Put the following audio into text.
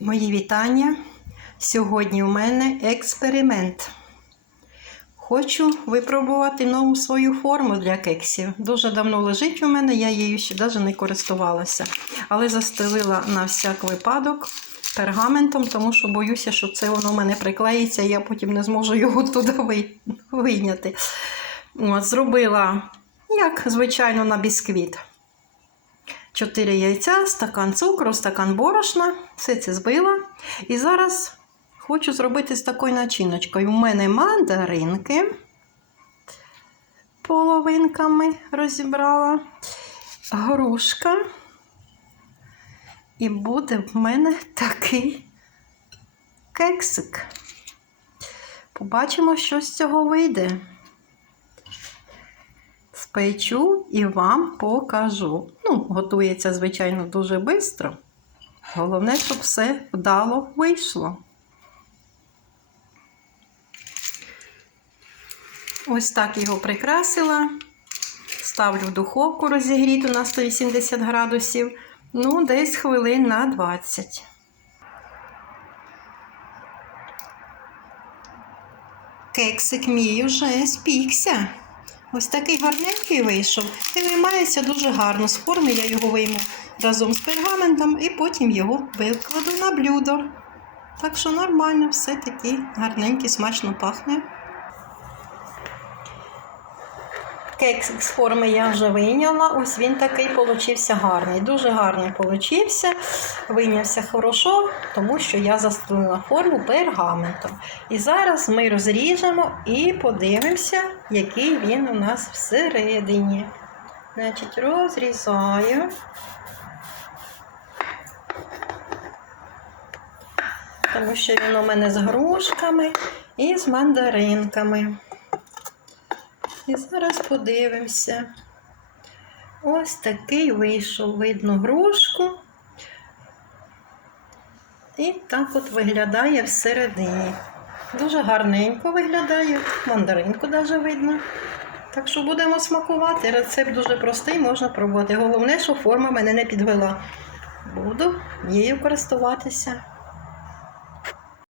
Мої вітання. Сьогодні у мене експеримент. Хочу випробувати нову свою форму для кексів. Дуже давно лежить у мене, я її ще навіть не користувалася. Але застелила на всяк випадок пергаментом, тому що боюся, що це воно в мене приклеїться, і я потім не зможу його туди ви- вийняти. Зробила, як звичайно, на бісквіт. 4 яйця, стакан цукру, стакан борошна. Все це збила. І зараз хочу зробити з такою начиночкою. У мене мандаринки половинками розібрала, грушка. І буде в мене такий кексик. Побачимо, що з цього вийде. Спечу і вам покажу. Ну, готується, звичайно, дуже швидко. Головне, щоб все вдало вийшло. Ось так його прикрасила. Ставлю в духовку розігріту на 180 градусів. Ну, десь хвилин на 20. Кексик мій вже спікся. Ось такий гарненький вийшов і виймається дуже гарно. З форми я його вийму разом з пергаментом і потім його викладу на блюдо. Так що нормально, все таки гарненький, смачно пахне. Кексик з форми я вже вийняла. Ось він такий получився гарний. Дуже гарний получився. Вийнявся хорошо, тому що я застелила форму пергаментом. І зараз ми розріжемо і подивимося, який він у нас всередині. Значить, розрізаю. Тому що він у мене з грушками і з мандаринками. І зараз подивимося. Ось такий вийшов, видно грушку. І так от виглядає всередині. Дуже гарненько виглядає, мандаринку навіть видно. Так що будемо смакувати. Рецепт дуже простий, можна пробувати. Головне, що форма мене не підвела. Буду її користуватися.